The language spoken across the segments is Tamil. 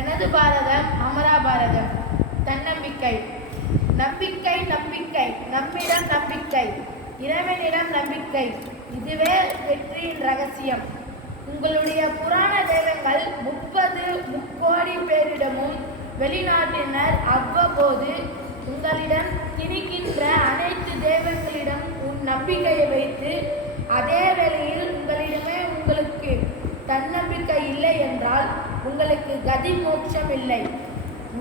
எனது பாரதம் அமரா பாரதம். தன்னம்பிக்கை. நம்பிக்கை நம்பிக்கை நம்மிடம் நம்பிக்கை, இறைவனிடம் நம்பிக்கை, இதுவே வெற்றியின் ரகசியம். உங்களுடைய புராண தெய்வங்கள் 30 முக்கோடி பேரிடமும் வெளிநாட்டினர் அவ்வப்போது உங்களிடம் திணிக்கின்ற அனைத்து தெய்வங்களிடம் உன் நம்பிக்கையை வைத்து, அதே வேளையில் உங்களிடமே உங்களுக்கு தன்னம்பிக்கை இல்லை என்றால் உங்களுக்கு கதி மோட்சம் இல்லை.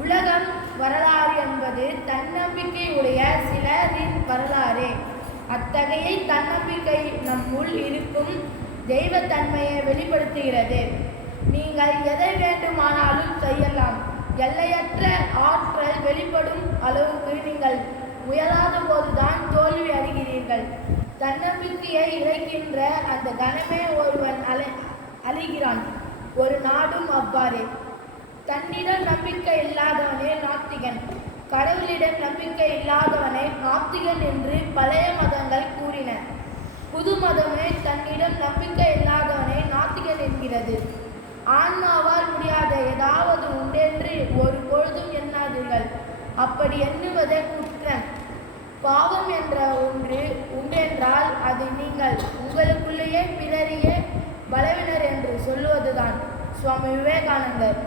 உலகம் வரலாறு என்பது தன்னம்பிக்கை உடைய சிலரின் வரலாறு. அத்தகைய தன்னம்பிக்கை நம்முள் இருக்கும் தெய்வத்தன்மையை வெளிப்படுத்துகிறது. நீங்கள் எதை வேண்டுமானாலும் செய்யலாம். எல்லையற்ற ஆற்றல் வெளிப்படும் அளவுக்கு நீங்கள் முயலாத போதுதான் தோல்வி அடைகிறீர்கள். தன்னம்பிக்கையை இழக்கின்ற அந்த கணமே ஒருவன் அழிகிறான். ஒரு நாடும் அவ்வாறே. தன்னிடம் நம்பிக்கை இல்லாதவனே நாத்திகன். கடவுளிடம் நம்பிக்கை இல்லாதவனே நாத்திகன் என்று பழைய மதங்கள் கூறின. புது மதமே தன்னிடம் நம்பிக்கை இல்லாதவனே நாத்திகன் என்கிறது. ஆன்மாவால் முடியாத ஏதாவது உண்டென்று ஒரு பொழுதும் எண்ணாதீர்கள். அப்படி எண்ணுவதே குற்றம். பாவம் என்ற ஒன்று உண்டென்றால் அது நீங்கள் உங்களுக்குள்ளேயே பிறரையே பலவினர் என்று சொல்லுவதுதான். சுவாமி விவேகானந்தர்.